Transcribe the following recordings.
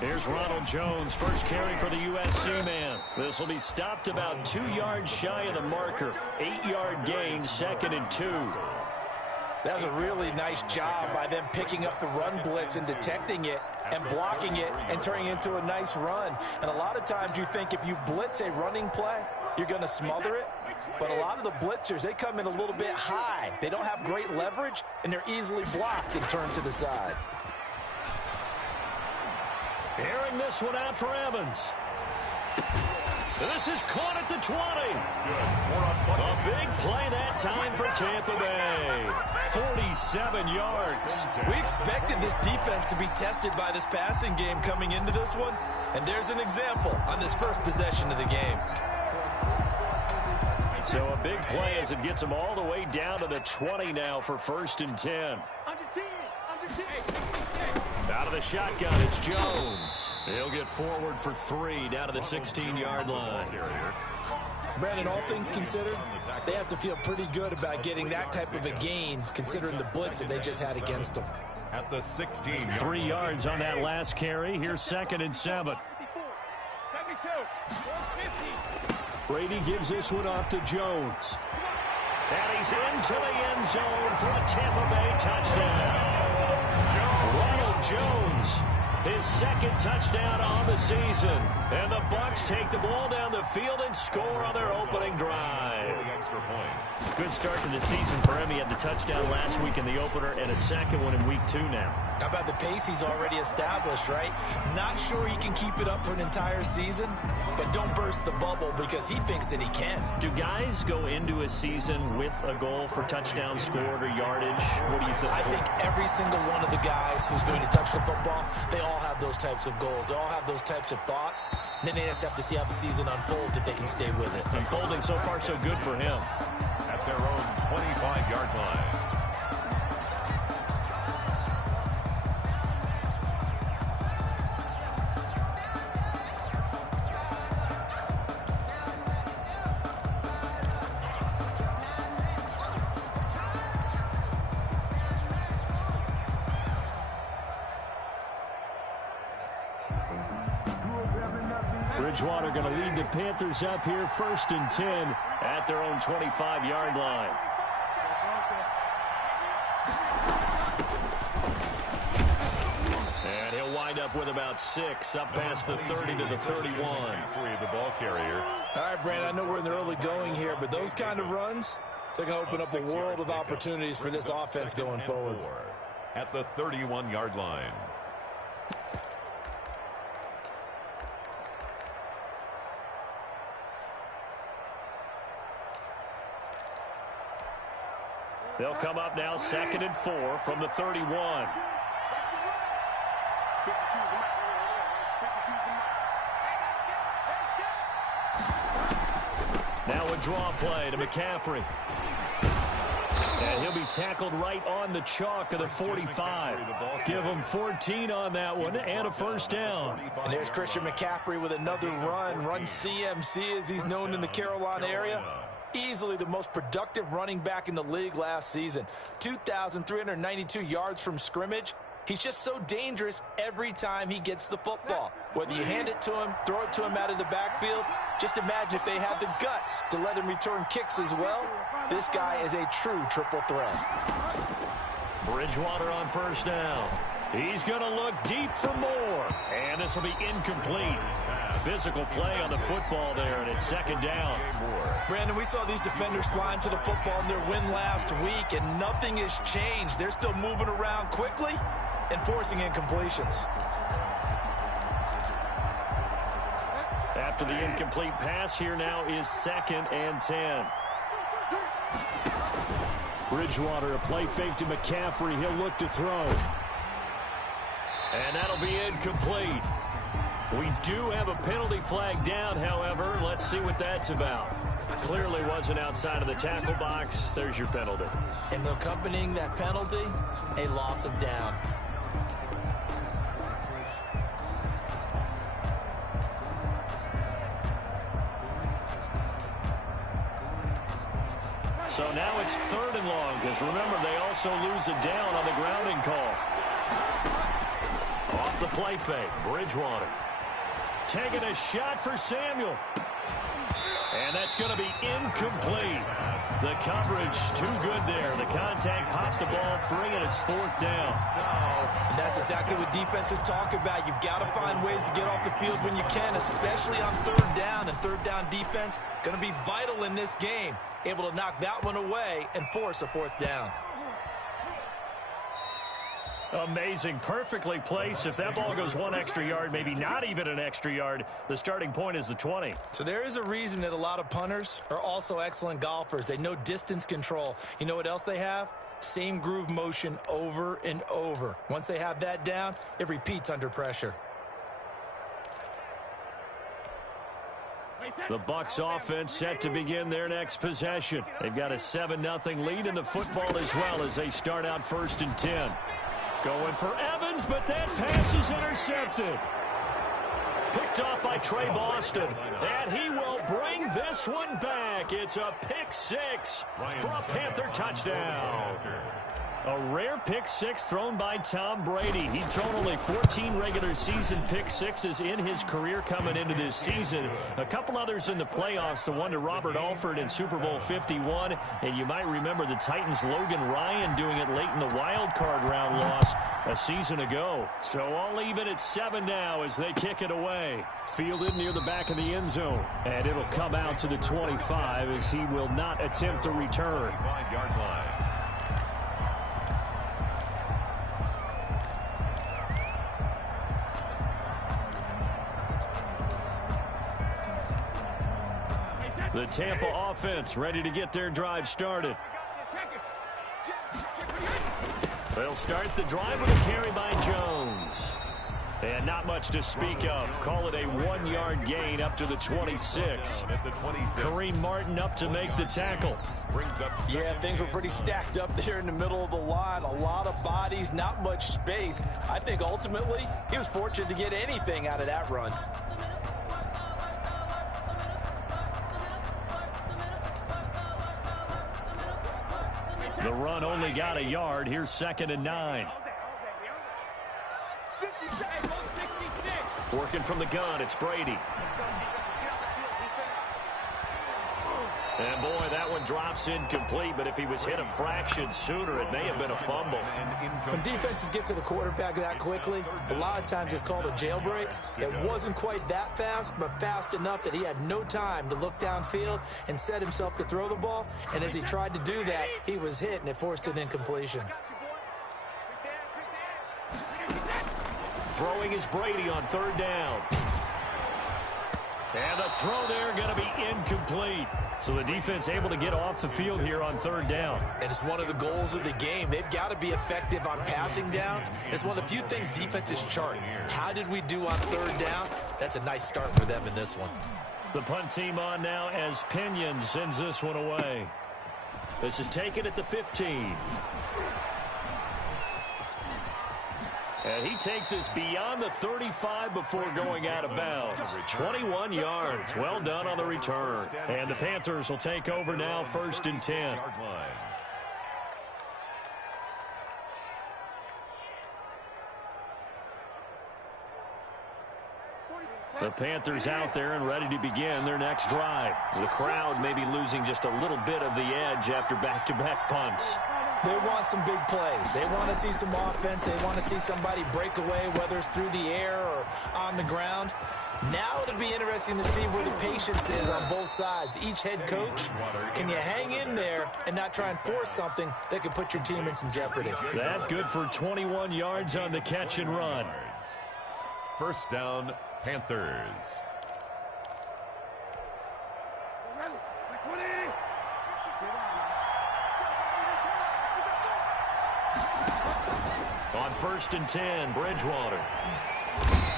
Here's Ronald Jones, first carry for the USC man. This will be stopped about 2 yards shy of the marker. 8-yard gain, 2nd and 2. That was a really nice job by them picking up the run blitz and detecting it and blocking it and turning it into a nice run. And a lot of times you think if you blitz a running play, you're going to smother it. But a lot of the blitzers, they come in a little bit high. They don't have great leverage, and they're easily blocked and turned to the side. Airing this one out for Evans. This is caught at the 20. A big play that time for Tampa Bay. 47 yards. We expected this defense to be tested by this passing game coming into this one. And there's an example on this first possession of the game. So a big play as it gets them all the way down to the 20 now for 1st and 10. Out of the shotgun, it's Jones. He'll get forward for 3 down to the 16-yard line. Brandon, all things considered, they have to feel pretty good about getting that type of a gain considering the blitz that they just had against them. At the 16. 3 yards on that last carry. Here's 2nd and 7. Brady gives this one off to Jones. And he's into the end zone for a Tampa Bay touchdown. Ronald Jones, his 2nd touchdown on the season. And the Bucs take the ball down the field and score on their opening drive. Good start to the season for him. He had the touchdown last week in the opener and a 2nd one in week 2 now. How about the pace he's already established, right? Not sure he can keep it up for an entire season, but don't burst the bubble because he thinks that he can. Do guys go into a season with a goal for touchdowns scored or yardage? What do you think? I think every single one of the guys who's going to touch the football, they all have those types of goals. They all have those types of thoughts. And then they just have to see how the season unfolds if they can stay with it. Unfolding so far so good for him. At their own 25-yard line. Bridgewater going to lead the Panthers up here 1st and 10 at their own 25-yard line. And he'll wind up with about 6 up past the 30 to the 31. The ball carrier. All right, Brandon, I know we're in the early going here, but those kind of runs, they're going to open up a world of opportunities for this offense going forward. At the 31-yard line. They'll come up now 2nd and 4 from the 31. Now a draw play to McCaffrey. And he'll be tackled right on the chalk of the 45. Give him 14 on that one and a 1st down. And there's Christian McCaffrey with another run CMC as he's known in the Carolina area. Easily the most productive running back in the league last season. 2,392 yards from scrimmage. He's just so dangerous every time he gets the football. Whether you hand it to him, throw it to him out of the backfield, just imagine if they had the guts to let him return kicks as well. This guy is a true triple threat. Bridgewater on 1st down. He's going to look deep for more. And this will be incomplete. Physical play on the football there, and it's 2nd down. Brandon, we saw these defenders flying to the football in their win last week, and nothing has changed. They're still moving around quickly and forcing incompletions. After the incomplete pass, here now is 2nd and 10. Bridgewater, a play fake to McCaffrey. He'll look to throw. And that'll be incomplete. We do have a penalty flag down, however. Let's see what that's about. Clearly wasn't outside of the tackle box. There's your penalty. And accompanying that penalty, a loss of down. So now it's 3rd and long, because remember, they also lose it down on the grounding call. Off the play fake, Bridgewater. Taking a shot for Samuel. And that's going to be incomplete. The coverage too good there. The contact popped the ball free, and it's 4th down. And that's exactly what defenses talk about. You've got to find ways to get off the field when you can, especially on 3rd down. And 3rd down defense going to be vital in this game. Able to knock that one away and force a 4th down. Amazing. Perfectly placed. If that ball goes 1 extra yard, maybe not even an extra yard, the starting point is the 20. So there is a reason that a lot of punters are also excellent golfers. They know distance control. You know what else they have? Same groove motion over and over. Once they have that down, it repeats under pressure. The Bucs offense set to begin their next possession. They've got a 7-0 lead in the football as well as they start out 1st and 10. Going for Evans, but that pass is intercepted. Picked off by Trey Boston, and he will bring this one back. It's a pick 6 for a Panther touchdown. A rare pick 6 thrown by Tom Brady. He'd thrown only 14 regular season pick 6s in his career coming into this season. A couple others in the playoffs, the one to Robert Alford in Super Bowl 51. And you might remember the Titans' Logan Ryan doing it late in the wild card round loss a season ago. So all even at 7 now as they kick it away. Fielded near the back of the end zone. And it'll come out to the 25 as he will not attempt to return. 5-yard line. The Tampa offense ready to get their drive started. They'll start the drive with a carry by Jones. And not much to speak of. Call it a 1-yard gain up to the 26. Kareem Martin up to make the tackle. Yeah, things were pretty stacked up there in the middle of the line. A lot of bodies, not much space. I think ultimately he was fortunate to get anything out of that run. The run only got a yard. Here's 2nd and 9. Working from the gun, it's Brady. And boy, that one drops incomplete, but if he was hit a fraction sooner, it may have been a fumble. When defenses get to the quarterback that quickly, a lot of times it's called a jailbreak. It wasn't quite that fast, but fast enough that he had no time to look downfield and set himself to throw the ball. And as he tried to do that, he was hit, and it forced an incompletion. Throwing is Brady on 3rd down. And the throw there going to be incomplete. So the defense able to get off the field here on 3rd down. And it's one of the goals of the game. They've got to be effective on passing downs. It's one of the few things defenses chart. How did we do on 3rd down? That's a nice start for them in this one. The punt team on now as Pinion sends this one away. This is taken at the 15. And he takes us beyond the 35 before going out of bounds. 21 yards. Well done on the return. And the Panthers will take over now 1st and 10. The Panthers out there and ready to begin their next drive. The crowd may be losing just a little bit of the edge after back-to-back punts. They want some big plays. They want to see some offense. They want to see somebody break away, whether it's through the air or on the ground. Now it'll be interesting to see where the patience is on both sides. Each head coach, can you hang in there and not try and force something that could put your team in some jeopardy? That good for 21 yards on the catch and run. 1st down, Panthers. On 1st and 10, Bridgewater.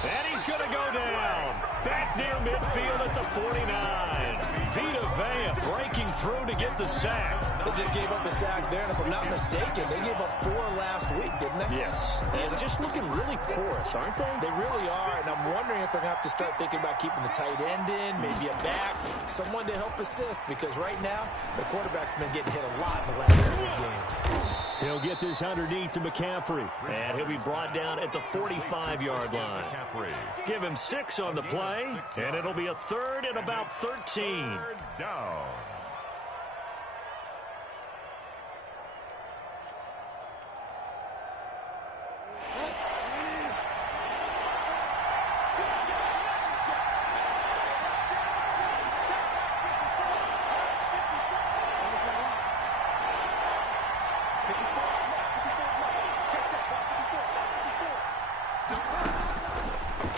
And he's going to go down. Back near midfield at the 49. Vita Vea breaking through to get the sack. They just gave up a sack there, and if I'm not mistaken, they gave up 4 last week, didn't they? Yes. And just looking really porous, aren't they? They really are, and I'm wondering if I'm going to have to start thinking about keeping the tight end in, maybe a back, someone to help assist, because right now, the quarterback's been getting hit a lot in the last couple of games. He'll get this underneath to McCaffrey, and he'll be brought down at the 45-yard line. Give him 6 on the play, and it'll be a 3rd and about 13. Third down.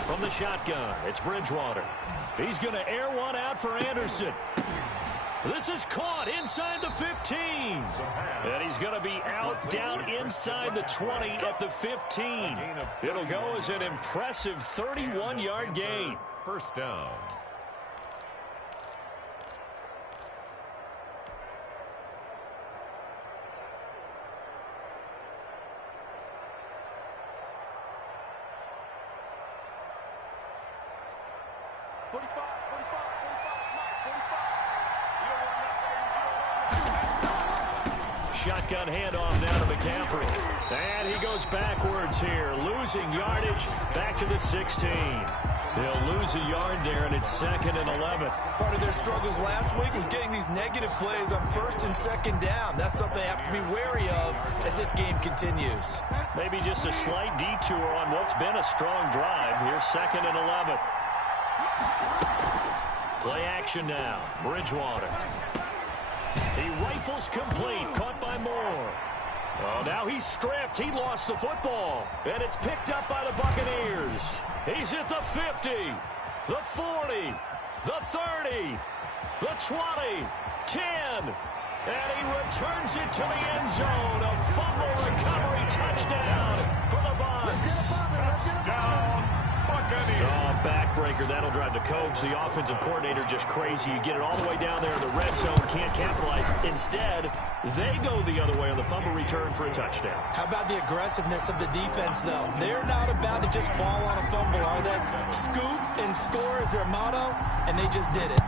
From the shotgun, it's Bridgewater. He's going to air one out for Anderson. This is caught inside the 15. And he's going to be out down inside the 20 at the 15. It'll go as an impressive 31-yard gain. First down. Shotgun handoff now to McCaffrey. And he goes backwards here, losing yardage back to the 16. They'll lose a yard there, and it's 2nd and 11. Part of their struggles last week was getting these negative plays on 1st and 2nd down. That's something they have to be wary of as this game continues. Maybe just a slight detour on what's been a strong drive. Here's 2nd and 11. Play action now. Bridgewater. He rifles complete, caught by Moore. Oh, now he's stripped. He lost the football. And it's picked up by the Buccaneers. He's at the 50, the 40, the 30, the 20, 10. And he returns it to the end zone. A fumble recovery touchdown for the Bucs. Touchdown, Buccaneers. Oh, backbreaker. That'll drive the coach, the offensive coordinator, just crazy. You get it all the way down there in the red zone, can't capitalize. Instead, they go the other way on the fumble return for a touchdown. How about the aggressiveness of the defense, though? They're not about to just fall on a fumble, are they? Scoop and score is their motto, and they just did it.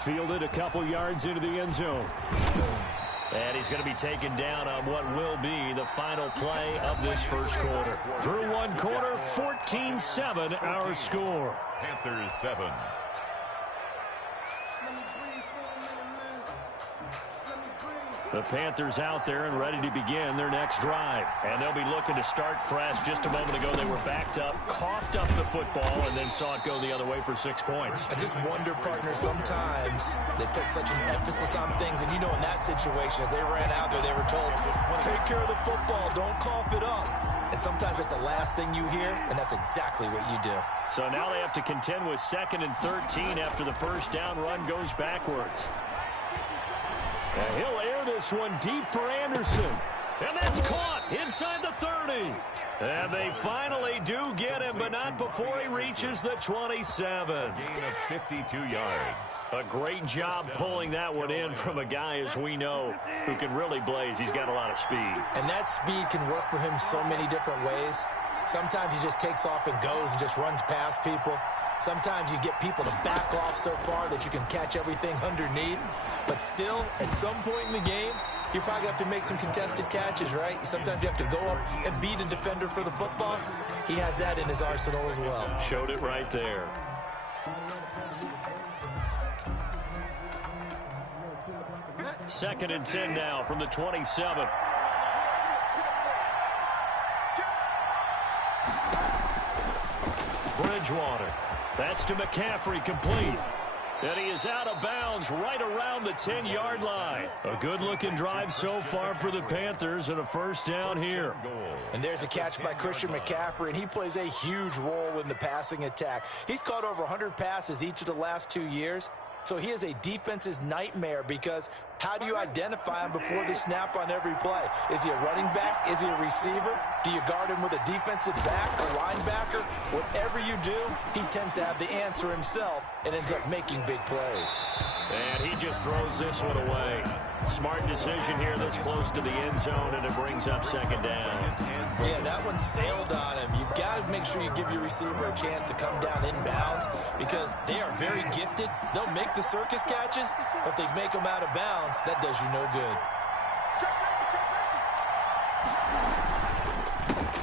Fielded a couple yards into the end zone. And he's going to be taken down on what will be the final play of this first quarter. Through one quarter, 14-7 our score. Panthers 7. The Panthers out there and ready to begin their next drive. And they'll be looking to start fresh. Just a moment ago, they were backed up, coughed up the football, and then saw it go the other way for 6 points. I just wonder, partner, sometimes they put such an emphasis on things. And, you know, in that situation, as they ran out there, they were told, take care of the football, don't cough it up. And sometimes that's the last thing you hear, and that's exactly what you do. So now they have to contend with 2nd and 13 after the first down run goes backwards. And he'll air this one deep for Anderson. And that's caught inside the 30. And they finally do get him, but not before he reaches the 27. Gain of 52 yards. A great job pulling that one in from a guy, as we know, who can really blaze. He's got a lot of speed. And that speed can work for him so many different ways. Sometimes he just takes off and goes and just runs past people. Sometimes you get people to back off so far that you can catch everything underneath. But still, at some point in the game, you probably have to make some contested catches, right? Sometimes you have to go up and beat a defender for the football. He has that in his arsenal as well. Showed it right there. Second and 10 now from the 27. Bridgewater. That's to McCaffrey, complete. And he is out of bounds right around the 10-yard line. A good-looking drive so far for the Panthers, and a first down here. And there's a catch by Christian McCaffrey, and he plays a huge role in the passing attack. He's caught over 100 passes each of the last 2 years. So he is a defense's nightmare because How do you identify him before the snap on every play? Is he a running back? Is he a receiver? Do you guard him with a defensive back, a linebacker? Whatever you do, he tends to have the answer himself and ends up making big plays. And he just throws this one away. Smart decision here this close to the end zone, and it brings up second down. Yeah, that one sailed on him. You've got to make sure you give your receiver a chance to come down inbounds because they are very gifted. They'll make the circus catches, but if they make them out of bounds, that does you no good.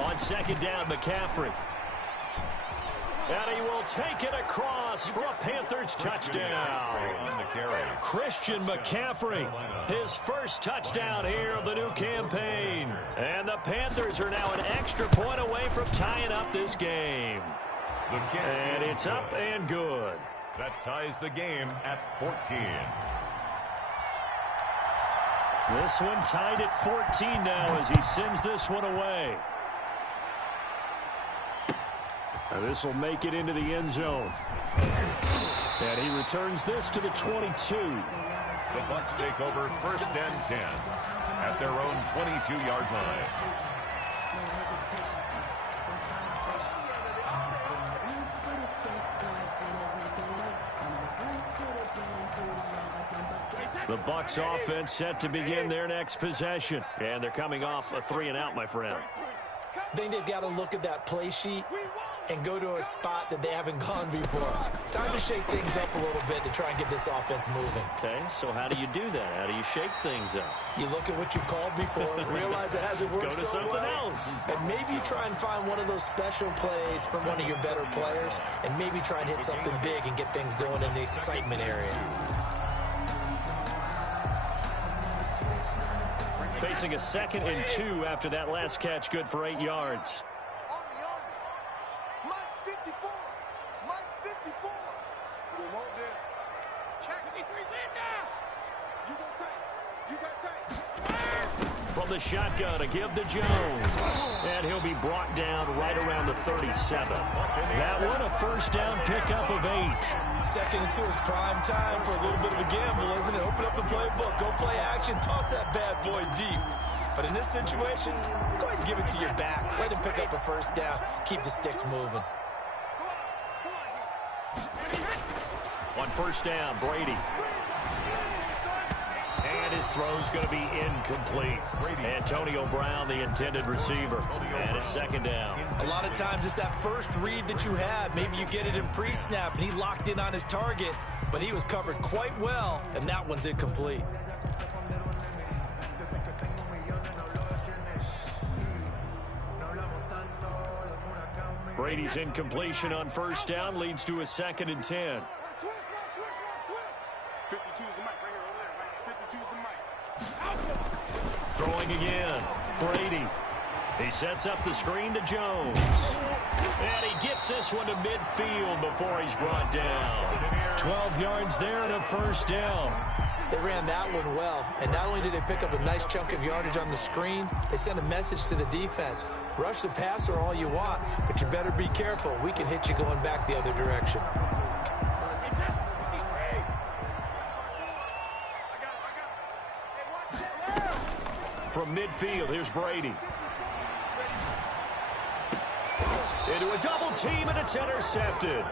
On second down, McCaffrey. And he will take it across for a Panthers touchdown. Christian McCaffrey, his first touchdown here of the new campaign. And the Panthers are now an extra point away from tying up this game. And it's up and good. That ties the game at 14. This one tied at 14 now as he sends this one away. And this will make it into the end zone. And he returns this to the 22. The Bucs take over first and 10 at their own 22-yard line. The Bucs offense set to begin their next possession. And they're coming off a 3-and-out, my friend. I think they've got to look at that play sheet and go to a spot that they haven't gone before. Time to shake things up a little bit to try and get this offense moving. Okay, so how do you do that? How do you shake things up? You look at what you called before, realize it hasn't worked Go to so something well, else. and maybe try and find one of those special plays from one of your better players, and maybe try and hit something big and get things going in the excitement area. Facing a 2nd and 2 after that last catch, good for 8 yards. From the shotgun, a give to Jones. And he'll be brought down right around the 37. That one, a first down pickup of 8. 2nd and 2 is prime time for a little bit of a gamble, isn't it? Open up the playbook, go play action, toss that bad boy deep. But in this situation, go ahead and give it to your back. Let him pick up a first down. Keep the sticks moving. On first down, Brady. And his throw's going to be incomplete. Antonio Brown, the intended receiver. And it's 2nd down. A lot of times it's that first read that you have. Maybe you get it in pre-snap, and he locked in on his target, but he was covered quite well, and that one's incomplete. Brady's incompletion on first down leads to a 2nd and 10. 52's the mic right here, over there, right? 52's the mic. Throwing again. Brady. He sets up the screen to Jones. And he gets this one to midfield before he's brought down. 12 yards there and a first down. They ran that one well, and not only did they pick up a nice chunk of yardage on the screen, they sent a message to the defense. Rush the passer all you want, but you better be careful. We can hit you going back the other direction. From midfield, here's Brady. Into a double team, and it's intercepted.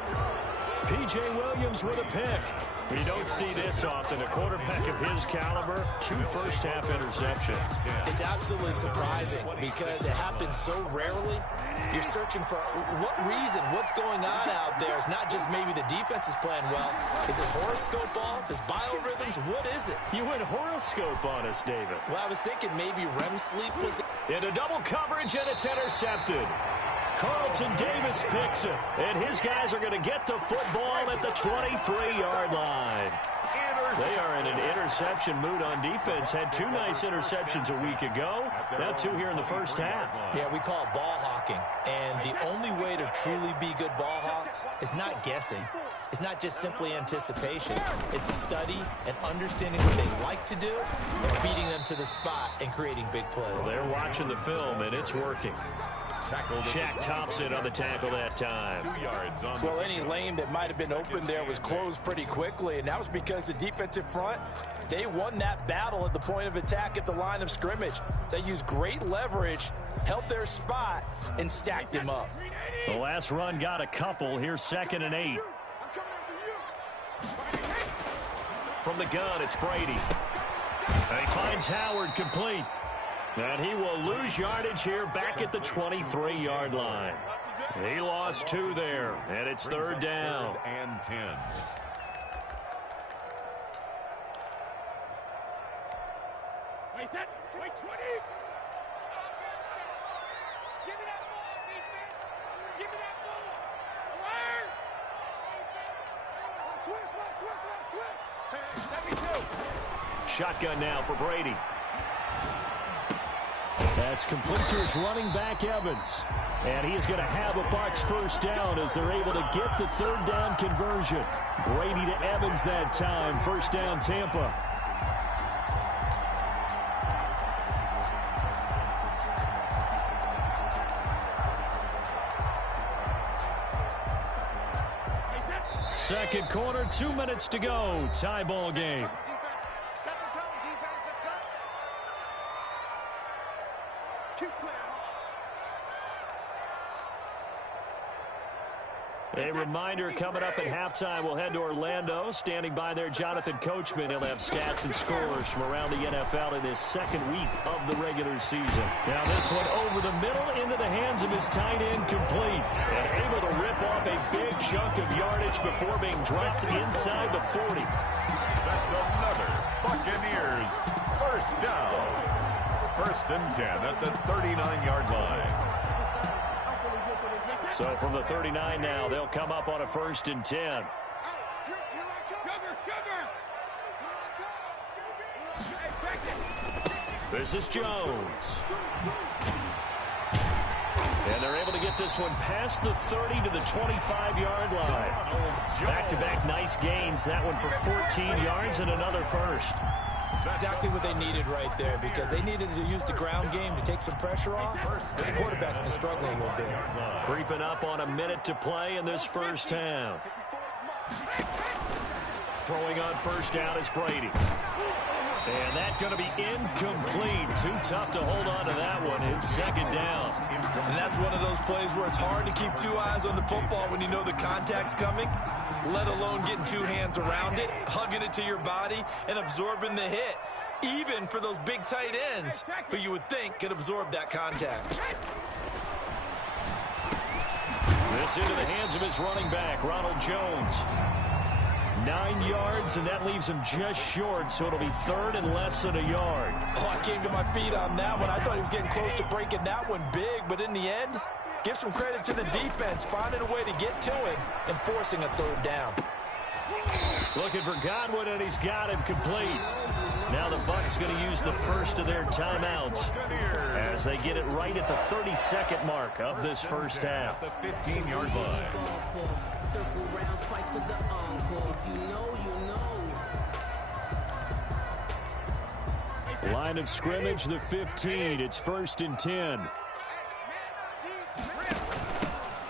P.J. Williams with a pick. We don't see this often. A quarterback of his caliber, 2 first-half interceptions. It's absolutely surprising because it happens so rarely. You're searching for what reason, what's going on out there. It's not just maybe the defense is playing well. Is his horoscope off? His biorhythms? What is it? You went horoscope on us, David. Well, I was thinking maybe REM sleep was... Into double coverage, and it's intercepted. Carlton Davis picks it, and his guys are going to get the football at the 23-yard line. They are in an interception mood on defense. Had 2 nice interceptions a week ago. Now 2 here in the first half. Yeah, we call it ball hawking. And the only way to truly be good ball hawks is not guessing. It's not just simply anticipation. It's study and understanding what they like to do and beating them to the spot and creating big plays. Well, they're watching the film, and it's working. Shaq Thompson on the tackle that time. 2 yards on Well, any lane that might have been open there was closed pretty quickly, and that was because the defensive front, they won that battle at the point of attack at the line of scrimmage. They used great leverage, held their spot, and stacked him up. The last run got a couple. Here's 2nd and 8. From the gun, it's Brady. And he finds Howard complete. And he will lose yardage here back at the 23-yard line. He lost 2 there, and it's 3rd down. And 10. Wait, 20. Give me that ball, defense. Give me that ball. Switch. Shotgun now for Brady. That's complete to his running back, Evans. And he is going to have a Bucs first down as they're able to get the 3rd down conversion. Brady to Evans that time. First down, Tampa. Second quarter, 2 minutes to go. Tie ball game. A reminder, coming up at halftime, we'll head to Orlando. Standing by there, Jonathan Coachman. He'll have stats and scores from around the NFL in this 2nd week of the regular season. Now this one over the middle into the hands of his tight end, complete. And able to rip off a big chunk of yardage before being dropped inside the 40. That's another Buccaneers first down. 1st and 10 at the 39-yard line. So from the 39 now, they'll come up on a 1st and 10. This is Jones. And they're able to get this one past the 30 to the 25-yard line. Back-to-back nice gains. That one for 14 yards and another first. Exactly what they needed right there, because they needed to use the ground game to take some pressure off, because the quarterback's been struggling a little bit. Creeping up on a minute to play in this first half. Throwing on first down is Brady. And that's going to be incomplete. Too tough to hold on to that one. It's 2nd down. And that's one of those plays where it's hard to keep 2 eyes on the football when you know the contact's coming, let alone getting 2 hands around it, hugging it to your body, and absorbing the hit, even for those big tight ends who you would think could absorb that contact. This into the hands of his running back, Ronald Jones. 9 yards, and that leaves him just short, so it'll be 3rd and less than a yard. Oh, I came to my feet on that one. I thought he was getting close to breaking that one big, but in the end, give some credit to the defense, finding a way to get to him and forcing a 3rd down. Looking for Godwin, and he's got him complete. Now the Bucs going to use the first of their timeouts as they get it right at the 32nd mark of this first half. The 15-yard line. Circle round twice for the encore. You know. Line of scrimmage, the 15. It's 1st and 10.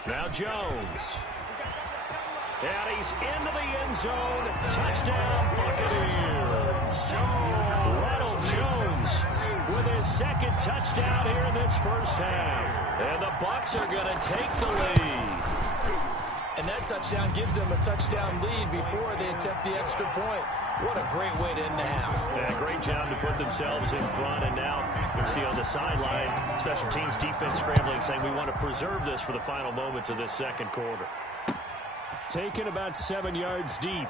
Now Jones. And he's into the end zone. Touchdown, Buccaneers. Ronald Jones with his 2nd touchdown here in this first half. And the Bucs are going to take the lead. And that touchdown gives them a touchdown lead before they attempt the extra point. What a great way to end the half. Yeah, great job to put themselves in front. And now you see on the sideline, special teams defense scrambling, saying we want to preserve this for the final moments of this 2nd quarter. Taken about 7 yards deep.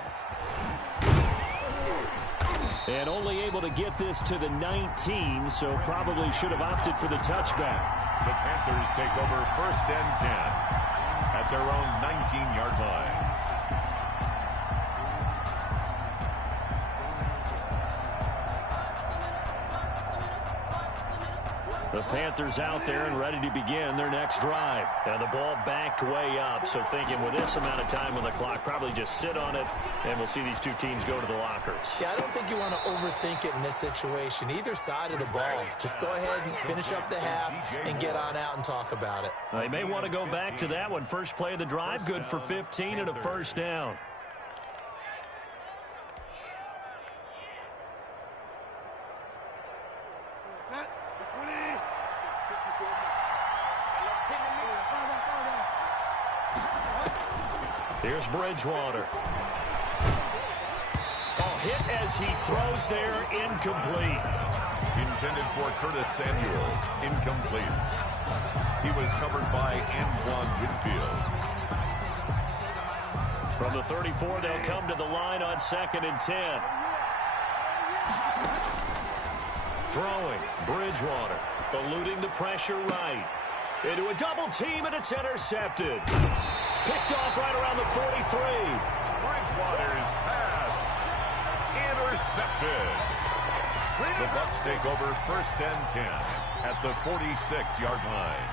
And only able to get this to the 19, so probably should have opted for the touchback. The Panthers take over 1st and 10 at their own 19-yard line. The Panthers out there and ready to begin their next drive. And the ball backed way up, so thinking with this amount of time on the clock, probably just sit on it, and we'll see these two teams go to the lockers. Yeah, I don't think you want to overthink it in this situation. Either side of the ball. Just go ahead and finish up the half and get on out and talk about it. They may want to go back to that one. First play of the drive, good for 15 and a first down. Here's Bridgewater. Oh, hit as he throws there, incomplete. Intended for Curtis Samuel, incomplete. He was covered by Antoine Winfield. From the 34, they'll come to the line on 2nd and 10. Throwing, Bridgewater, eluding the pressure right. Into a double team, and it's intercepted. Picked off right around the 43. Bridgewater's pass intercepted. The Bucs take over 1st and 10 at the 46-yard line.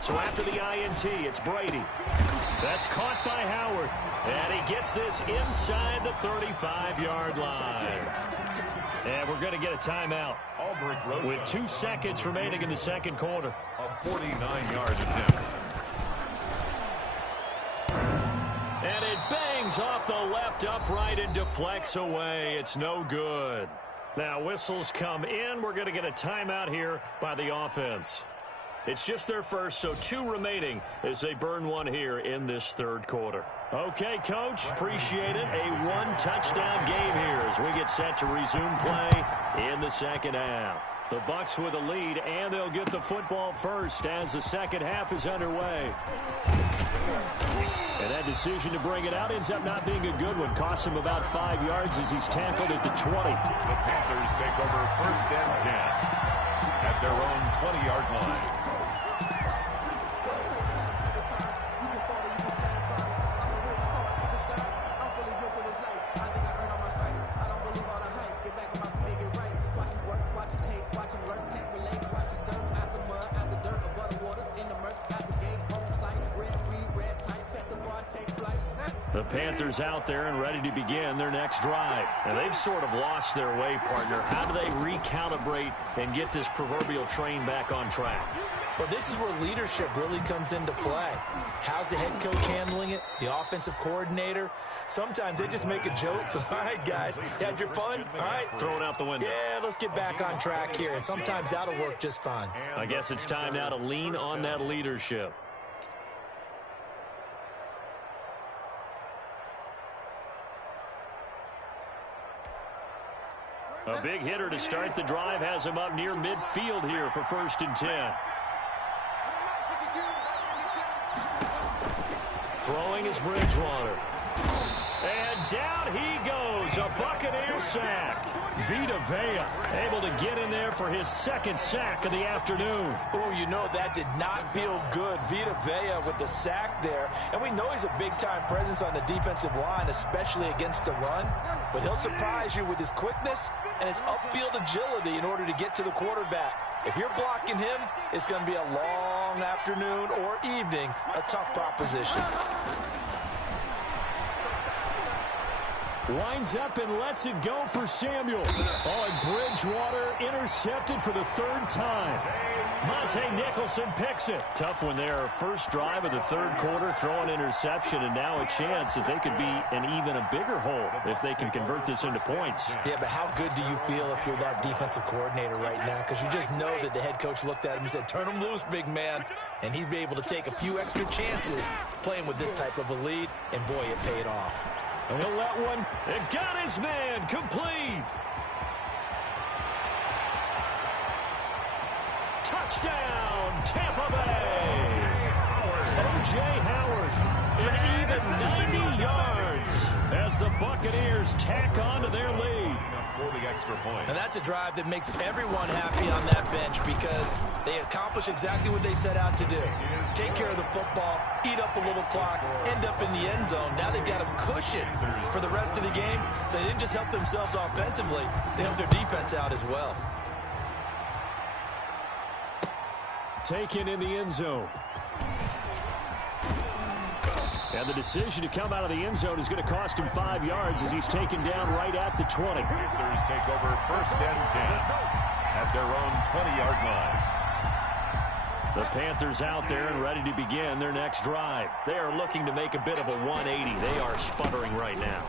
So after the INT, it's Brady. That's caught by Howard. And he gets this inside the 35-yard line. And we're going to get a timeout with 2 seconds remaining in the second quarter. A 49-yard attempt. And it bangs off the left upright and deflects away. It's no good. Now whistles come in. We're going to get a timeout here by the offense. It's just their first, so 2 remaining as they burn one here in this third quarter. Okay, Coach, appreciate it. A 1-touchdown game here as we get set to resume play in the second half. The Bucs with a lead, and they'll get the football first as the second half is underway. And that decision to bring it out ends up not being a good one. Costs him about 5 yards as he's tackled at the 20. The Panthers take over 1st and 10 at their own 20-yard line. The Panthers out there and ready to begin their next drive. And they've sort of lost their way, partner. How do they recalibrate and get this proverbial train back on track? Well, this is where leadership really comes into play. How's the head coach handling it? The offensive coordinator? Sometimes they just make a joke. All right, guys, had your fun? All right. Throw it out the window. Yeah, let's get back on track here. And sometimes that'll work just fine. I guess it's time now to lean on that leadership. A big hitter to start the drive has him up near midfield here for 1st and 10. Throwing is Bridgewater. And down he goes. A Buccaneer sack. Vita Vea able to get in there for his 2nd sack of the afternoon. Oh, you know, that did not feel good. Vita Vea with the sack there. And we know he's a big-time presence on the defensive line, especially against the run. But he'll surprise you with his quickness and his upfield agility in order to get to the quarterback. If you're blocking him, it's going to be a long afternoon or evening, a tough proposition. Winds up and lets it go for Samuel. Oh, and Bridgewater intercepted for the 3rd time. Monte Nicholson picks it. Tough one there. First drive of the 3rd quarter, throw an interception, and now a chance that they could be in even a bigger hole if they can convert this into points. Yeah, but how good do you feel if you're that defensive coordinator right now? Because you just know that the head coach looked at him and said, turn him loose, big man. And he'd be able to take a few extra chances playing with this type of a lead, and boy, it paid off. And he'll let one. It got his man complete. Touchdown, Tampa Bay. O.J. Howard, an even 90 yards. as the Buccaneers tack on to their lead. For the extra point. And that's a drive that makes everyone happy on that bench because they accomplish exactly what they set out to do. Take care of the football, eat up a little clock, end up in the end zone. Now they've got a cushion for the rest of the game. So they didn't just help themselves offensively, they helped their defense out as well. Taken in the end zone. And the decision to come out of the end zone is going to cost him 5 yards as he's taken down right at the 20. Panthers take over 1st and 10 at their own 20-yard line. The Panthers out there and ready to begin their next drive. They are looking to make a bit of a 180. They are sputtering right now.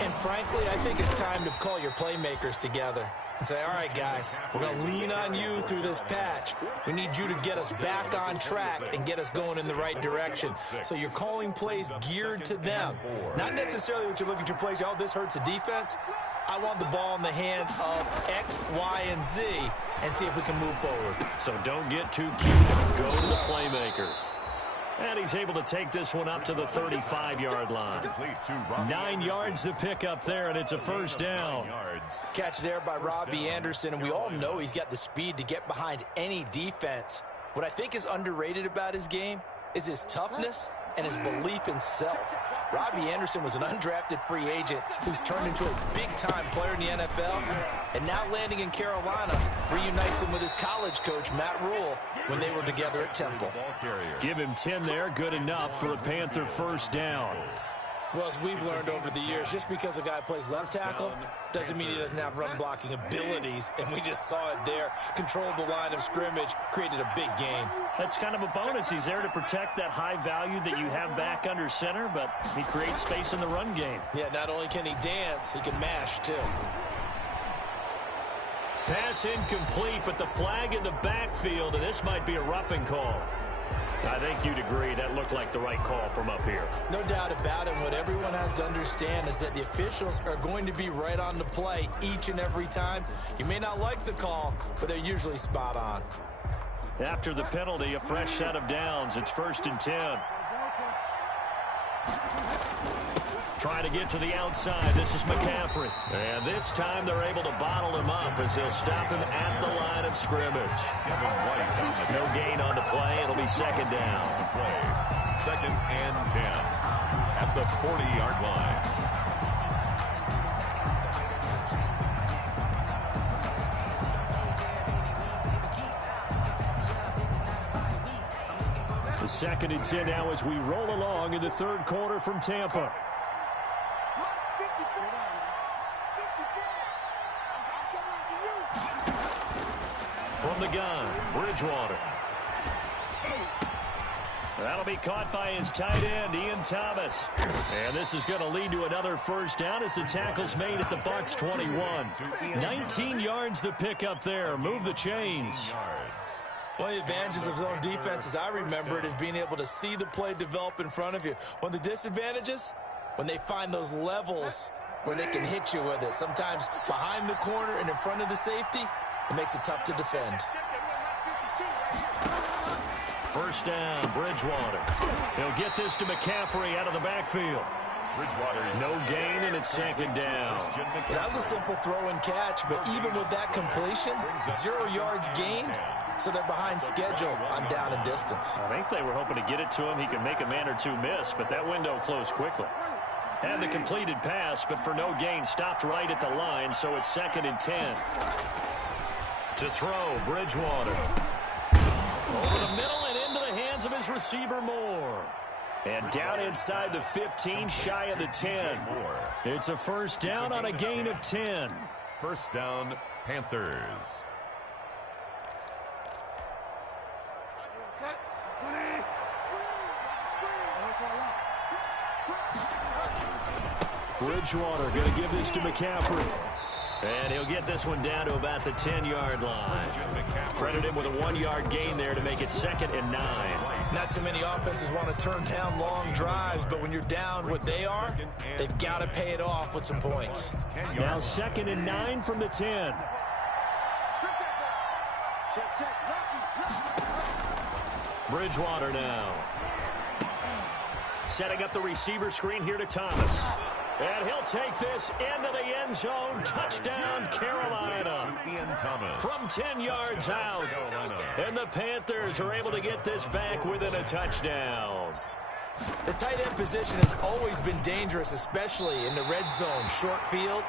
And frankly, I think it's time to call your playmakers together and say, all right, guys, we're going to lean on you through this patch. We need you to get us back on track and get us going in the right direction. So you're calling plays geared to them. Not necessarily what you look at your plays, oh, this hurts the defense. I want the ball in the hands of X, Y, and Z and see if we can move forward. So don't get too cute. Go to the playmakers. And he's able to take this one up to the 35-yard line. 9 yards to pick up there, and it's a first down. Catch there by Robbie Anderson, and we all know he's got the speed to get behind any defense. What I think is underrated about his game is his toughness and his belief in self. Robbie Anderson was an undrafted free agent who's turned into a big-time player in the NFL, and now landing in Carolina reunites him with his college coach, Matt Rule, when they were together at Temple. Give him 10 there, good enough for a Panther first down. Well, as we've learned over the years, just because a guy plays left tackle doesn't mean he doesn't have run-blocking abilities, and we just saw it there. Controlled the line of scrimmage, created a big game. That's kind of a bonus. He's there to protect that high value that you have back under center, but he creates space in the run game. Yeah, not only can he dance, he can mash, too. Pass incomplete, but the flag in the backfield, and this might be a roughing call. I think you'd agree that looked like the right call from up here. No doubt about it. What everyone has to understand is that the officials are going to be right on the play each and every time. You may not like the call, but they're usually spot on. After the penalty, a fresh set of downs. It's 1st and 10. Trying to get to the outside. This is McCaffrey. And this time they're able to bottle him up as they'll stop him at the line of scrimmage. No gain on the play. It'll be 2nd down. 2nd and 10 at the 40-yard line. The 2nd and 10 now as we roll along in the 3rd quarter from Tampa. From the gun, Bridgewater. That'll be caught by his tight end, Ian Thomas. And this is going to lead to another first down as the tackle's made at the Bucs 21. 19 yards to pick up there. Move the chains. One of the advantages of zone defense, as I remember it, is being able to see the play develop in front of you. One of the disadvantages, when they find those levels where they can hit you with it. Sometimes behind the corner and in front of the safety, it makes it tough to defend. First down, Bridgewater. He'll get this to McCaffrey out of the backfield. No gain, and it's 2nd down. Well, that was a simple throw and catch, but even with that completion, 0 yards gained, so they're behind schedule on down and distance. I think they were hoping to get it to him. He could make a man or two miss, but that window closed quickly. Had the completed pass, but for no gain, stopped right at the line, so it's 2nd and 10. To throw, Bridgewater. Over the middle and into the hands of his receiver, Moore. And down inside the 15, shy of the 10. It's a first down on a gain of 10. First down, Panthers. Bridgewater going to give this to McCaffrey. And he'll get this one down to about the 10-yard line. Credit him with a 1-yard gain there to make it 2nd and 9. Not too many offenses want to turn down long drives, but when you're down what they are, they've got to pay it off with some points. Now 2nd and 9 from the 10. Bridgewater now. Setting up the receiver screen here to Thomas. And he'll take this into the end zone. Touchdown, Carolina. Ian Thomas. From 10 yards out. And the Panthers are able to get this back within a touchdown. The tight end position has always been dangerous, especially in the red zone, short field.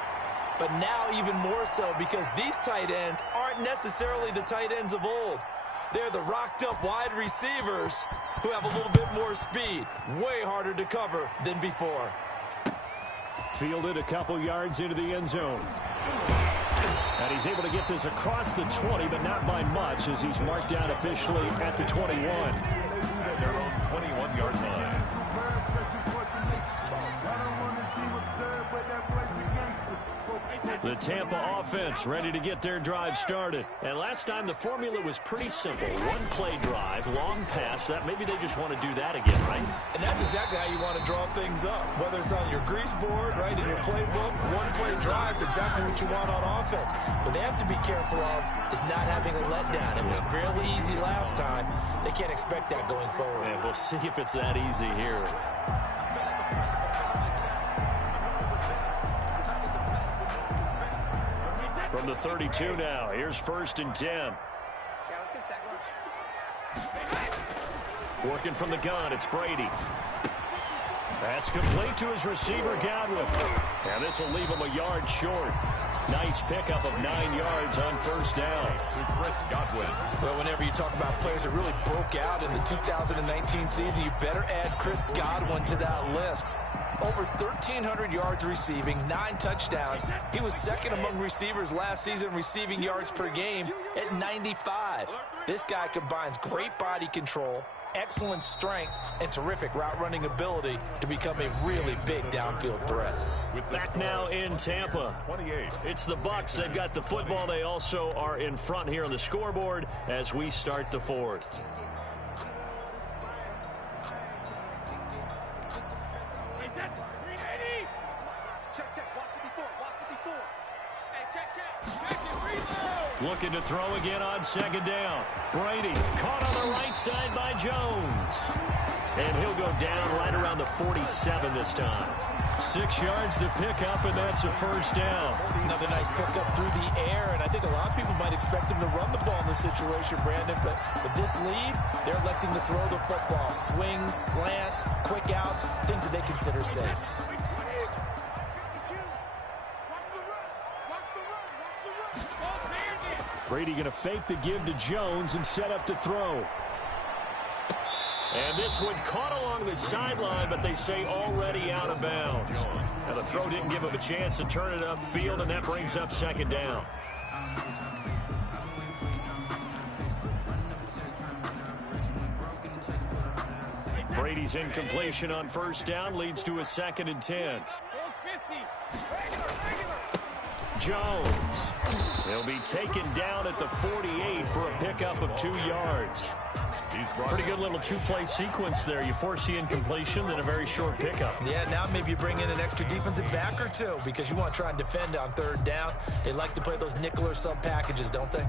But now even more so because these tight ends aren't necessarily the tight ends of old. They're the rocked-up wide receivers who have a little bit more speed. Way harder to cover than before. Fielded a couple yards into the end zone. And he's able to get this across the 20, but not by much as he's marked down officially at the 21. Their own 21-yard line. The Tampa offense ready to get their drive started. And last time the formula was pretty simple. One play drive, long pass. That maybe they just want to do that again, right? And that's exactly how you want to draw things up. Whether it's on your grease board, right, in your playbook, one play drive's exactly what you want on offense. What they have to be careful of is not having a letdown. It was fairly easy last time. They can't expect that going forward. And we'll see if it's that easy here. From the 32 now, here's 1st and 10. Yeah, let's get sack lunch. Working from the gun, it's Brady. That's complete to his receiver, Godwin. And this will leave him a yard short. Nice pickup of 9 yards on 1st down. To Chris Godwin. Well, whenever you talk about players that really broke out in the 2019 season, you better add Chris Godwin to that list. Over 1,300 yards receiving, 9 touchdowns. He was second among receivers last season receiving yards per game at 95. This guy combines great body control, excellent strength, and terrific route running ability to become a really big downfield threat. Back now in Tampa. 28. It's the Bucs. They've got the football. They also are in front here on the scoreboard as we start the 4th. Looking to throw again on 2nd down. Brady caught on the right side by Jones. And he'll go down right around the 47 this time. 6 yards to pick up, and that's a 1st down. Another nice pickup through the air, and I think a lot of people might expect him to run the ball in this situation, Brandon, but with this lead, they're electing to throw the football. Swings, slants, quick outs, things that they consider safe. Brady going to fake the give to Jones and set up to throw. And this one caught along the sideline, but they say already out of bounds. Now the throw didn't give him a chance to turn it upfield, and that brings up 2nd down. Brady's incompletion on 1st down leads to a 2nd and 10. Jones. He'll be taken down at the 48 for a pickup of 2 yards. Pretty good little 2-play sequence there. You force the incompletion, then a very short pickup. Yeah, now maybe you bring in an extra defensive back or two because you want to try and defend on 3rd down. They like to play those nickel or sub packages, don't they?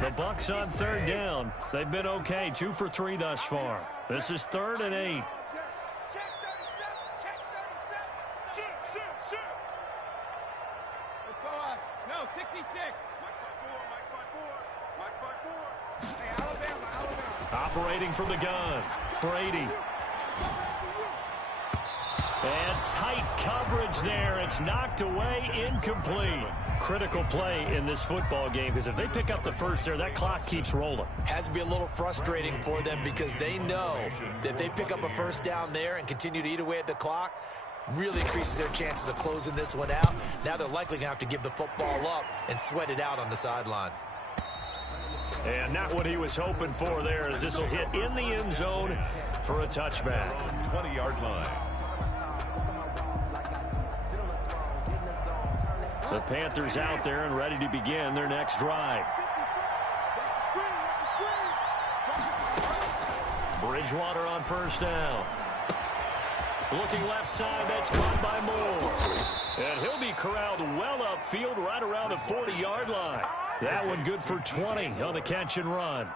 The Bucs on 3rd down. They've been okay, 2 for 3 thus far. This is 3rd and 8. Operating from the gun, Brady. And tight coverage there. It's knocked away, incomplete. Critical play in this football game because if they pick up the 1st there, that clock keeps rolling. Has to be a little frustrating for them because they know that if they pick up a 1st down there and continue to eat away at the clock, really increases their chances of closing this one out. Now they're likely going to have to give the football up and sweat it out on the sideline. And not what he was hoping for there as this will hit in the end zone for a touchback. 20-yard line. The Panthers out there and ready to begin their next drive. Bridgewater on 1st down. Looking left side, that's caught by Moore. And he'll be corralled well upfield right around the 40-yard line. That one good for 20 on the catch and run.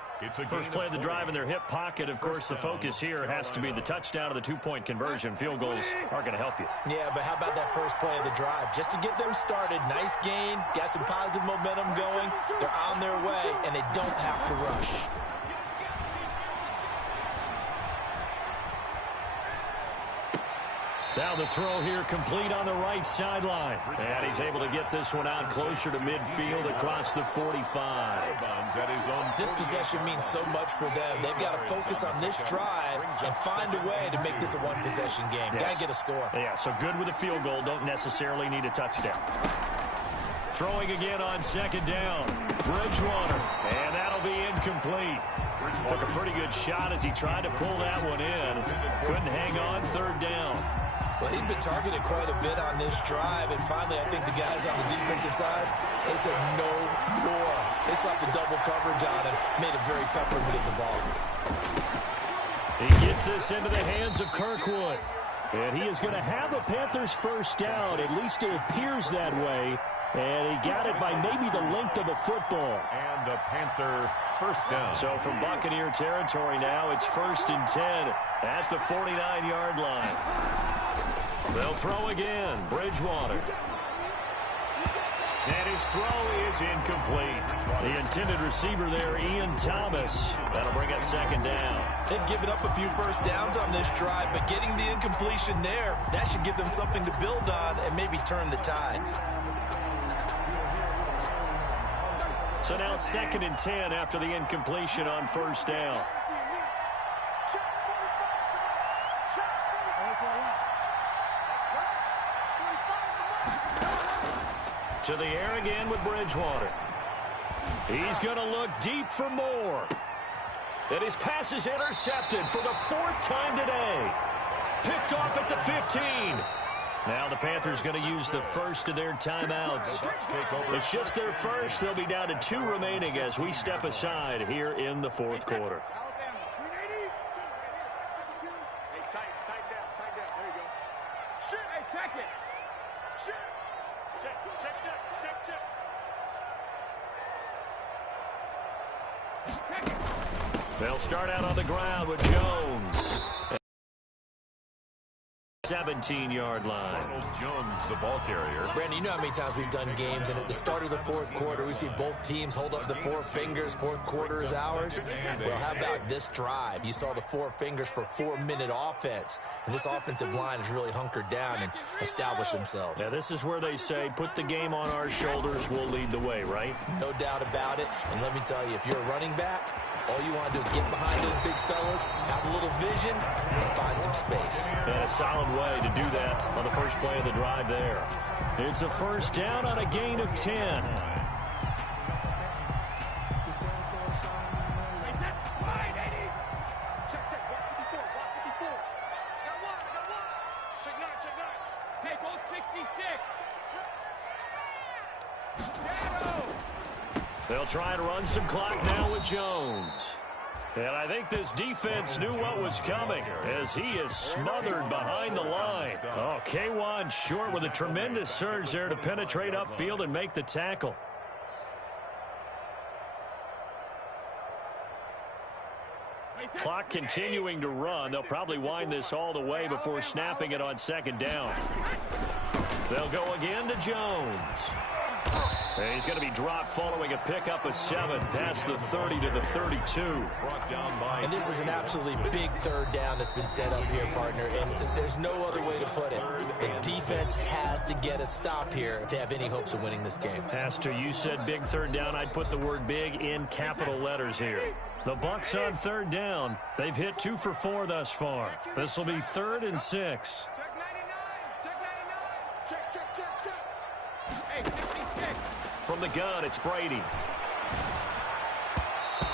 First play of the drive in their hip pocket. Of course, the focus here has to be the touchdown of the two-point conversion. Field goals are going to help you. Yeah, but how about that first play of the drive? Just to get them started, nice gain, got some positive momentum going. They're on their way, and they don't have to rush. Now the throw here complete on the right sideline. And he's able to get this one out closer to midfield across the 45. This possession means so much for them. They've got to focus on this drive and find a way to make this a one-possession game. Yes. Got to get a score. Yeah, so good with a field goal. Don't necessarily need a touchdown. Throwing again on second down. Bridgewater. And that'll be incomplete. Took a pretty good shot as he tried to pull that one in. Couldn't hang on, third down. Well, he'd been targeted quite a bit on this drive, and finally I think the guys on the defensive side, they said no more. They slapped the double coverage on him, made it very tough for him to get the ball. He gets this into the hands of Kirkwood. And he is going to have a Panthers first down. At least it appears that way. And he got it by maybe the length of a football. And a Panther first down. So from Buccaneer territory now, it's 1st and 10 at the 49-yard line. They'll throw again. Bridgewater. And his throw is incomplete. The intended receiver there, Ian Thomas. That'll bring up second down. They've given up a few first downs on this drive, but getting the incompletion there, that should give them something to build on and maybe turn the tide. So now 2nd and 10 after the incompletion on first down. To the air again with Bridgewater. He's going to look deep for more. And his pass is intercepted for the 4th time today. Picked off at the 15. Now the Panthers going to use the first of their timeouts. It's just their first. They'll be down to 2 remaining as we step aside here in the 4th quarter. They'll start out on the ground with Jones. 17-yard line. Arnold Jones, the ball carrier. Brandon, you know how many times we've done games, and at the start of the 4th quarter, we see both teams hold up the 4 fingers. 4th quarter is ours. Well, how about this drive? You saw the 4 fingers for 4-minute offense, and this offensive line has really hunkered down and established themselves. Now, this is where they say, put the game on our shoulders, we'll lead the way, right? No doubt about it, and let me tell you, if you're a running back, all you want to do is get behind those big fellas, have a little vision, and find some space. And a solid way to do that on the first play of the drive there. It's a first down on a gain of 10. They'll try and run some clock now with Jones. And I think this defense knew what was coming as he is smothered behind the line. Oh, K1 short with a tremendous surge there to penetrate upfield and make the tackle. Clock continuing to run. They'll probably wind this all the way before snapping it on second down. They'll go again to Jones. And he's going to be dropped following a pickup of 7 past the 30 to the 32. And this is an absolutely big third down that's been set up here, partner, and there's no other way to put it. The defense has to get a stop here if they have any hopes of winning this game. As to you said big third down, I'd put the word big in capital letters here. The Bucs on third down. They've hit 2 for 4 thus far. This will be 3rd and 6. Check 99. Check 99. Check. Hey, 56. From the gun, it's Brady.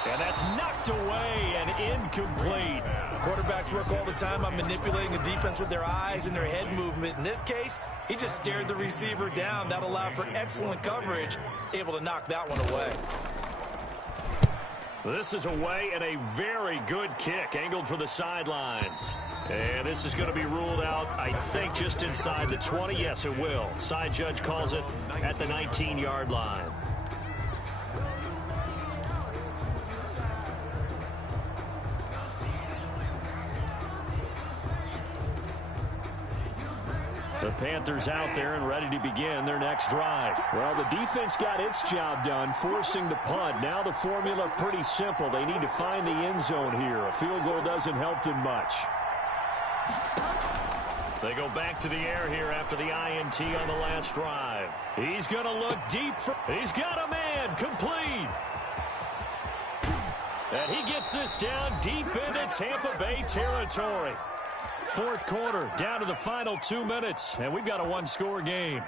And that's knocked away and incomplete. Quarterbacks work all the time on manipulating the defense with their eyes and their head movement. In this case, he just stared the receiver down. That allowed for excellent coverage, able to knock that one away. This is away and a very good kick, angled for the sidelines. And this is going to be ruled out, I think, just inside the 20. Yes, it will. Side judge calls it at the 19-yard line. The Panthers out there and ready to begin their next drive. Well, the defense got its job done, forcing the punt. Now the formula pretty simple. They need to find the end zone here. A field goal doesn't help them much. They go back to the air here after the INT on the last drive. He's going to look deep. He's got a man. Complete. And he gets this down deep into Tampa Bay territory. Fourth quarter, down to the final 2 minutes, and we've got a one-score game.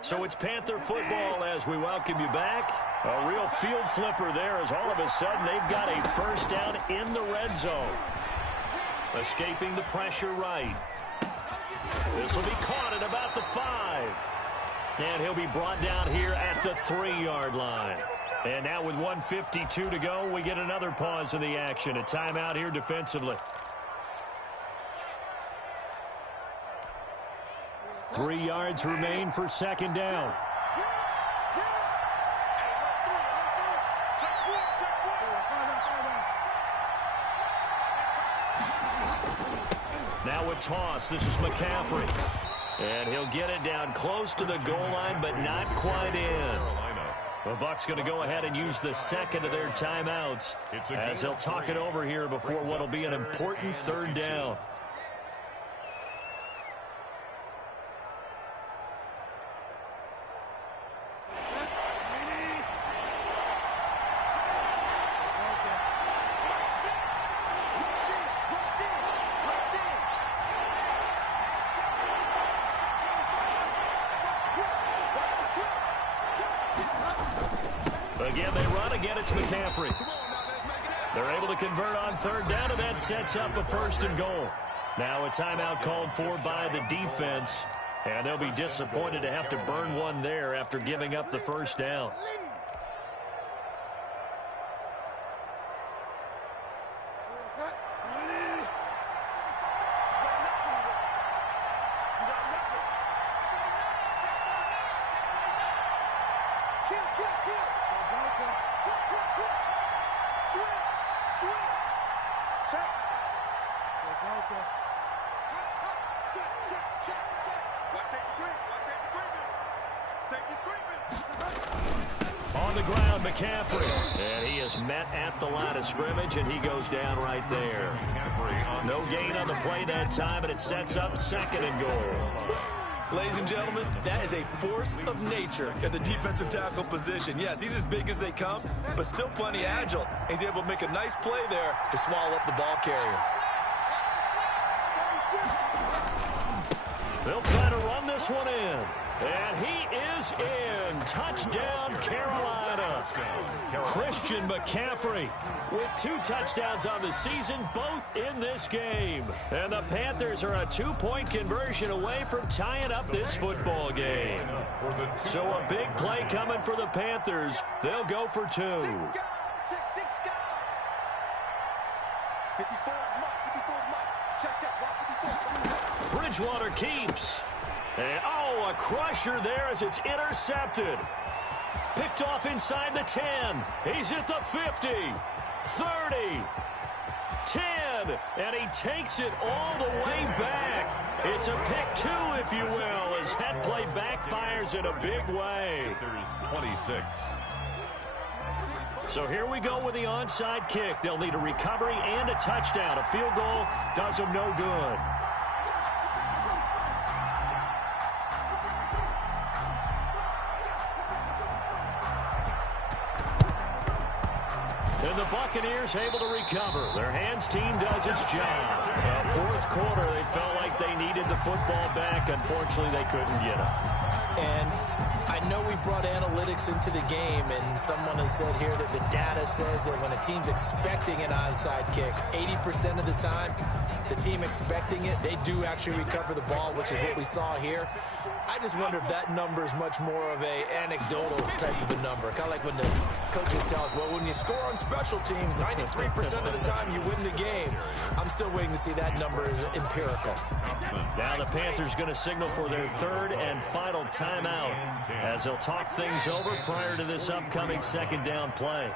So it's Panther football as we welcome you back. A real field flipper there as all of a sudden they've got a first down in the red zone. Escaping the pressure right. This will be caught at about the 5. And he'll be brought down here at the 3-yard line. And now with 1:52 to go, we get another pause in the action. A timeout here defensively. 3 yards remain for second down. Now a toss. This is McCaffrey. And he'll get it down close to the goal line, but not quite in. The Bucs going to go ahead and use the second of their timeouts as they'll talk it over here before what will be an important third down. Again, they run. Again, it's McCaffrey. They're able to convert on third down, and that sets up a first and goal. Now a timeout called for by the defense, and they'll be disappointed to have to burn one there after giving up the first down. On the ground, McCaffrey. And he is met at the line of scrimmage, and he goes down right there. No gain on the play that time, and it sets up second and goal. Ladies and gentlemen, that is a force of nature at the defensive tackle position. Yes, he's as big as they come, but still plenty agile. He's able to make a nice play there to swallow up the ball carrier. They'll try to run this one in. And he is in. Touchdown, Carolina. Christian McCaffrey with 2 touchdowns on the season, both in this game. And the Panthers are a 2-point conversion away from tying up this football game. So a big play coming for the Panthers. They'll go for 2. Bridgewater keeps. And, oh, a crusher there as it's intercepted. Picked off inside the 10. He's at the 50, 30, 10, and he takes it all the way back. It's a pick 2, if you will, as that play backfires in a big way. 26. So here we go with the onside kick. They'll need a recovery and a touchdown. A field goal does them no good. And the Buccaneers able to recover. Their hands team does its job. Fourth quarter, they felt like they needed the football back. Unfortunately, they couldn't get it. And I know we brought analytics into the game, and someone has said here that the data says that when a team's expecting an onside kick, 80% of the time, the team expecting it, they do actually recover the ball, which is what we saw here. I just wonder if that number is much more of a anecdotal type of a number. Kind of like when the Coaches tell us, well, when you score on special teams, 93% of the time you win the game. I'm still waiting to see that number is empirical. Now the Panthers going to signal for their third and final timeout as they'll talk things over prior to this upcoming second down play.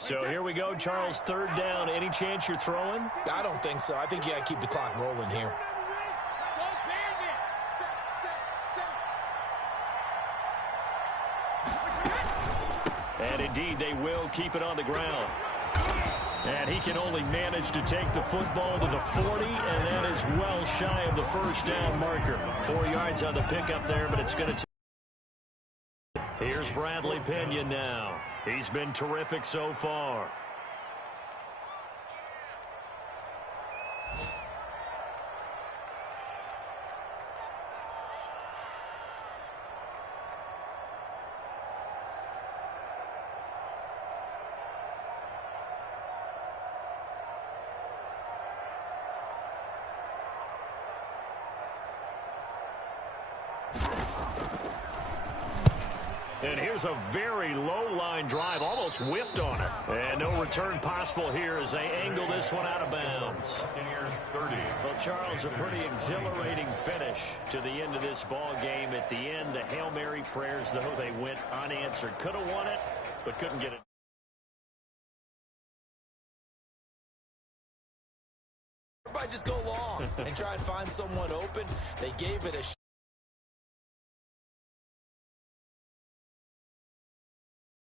So here we go, Charles, third down. Any chance you're throwing? I don't think so. I think you got to keep the clock rolling here. And indeed, they will keep it on the ground. And he can only manage to take the football to the 40, and that is well shy of the first down marker. 4 yards on the pickup there, but it's going to... Here's Bradley Pena now. He's been terrific so far. And here's a very low-line drive, almost whiffed on it. And no return possible here as they angle this one out of bounds. Well, Charles, a pretty exhilarating finish to the end of this ball game. At the end, the Hail Mary prayers, though, they went unanswered. Could have won it, but couldn't get it. Everybody just go long and try and find someone open. They gave it a shot.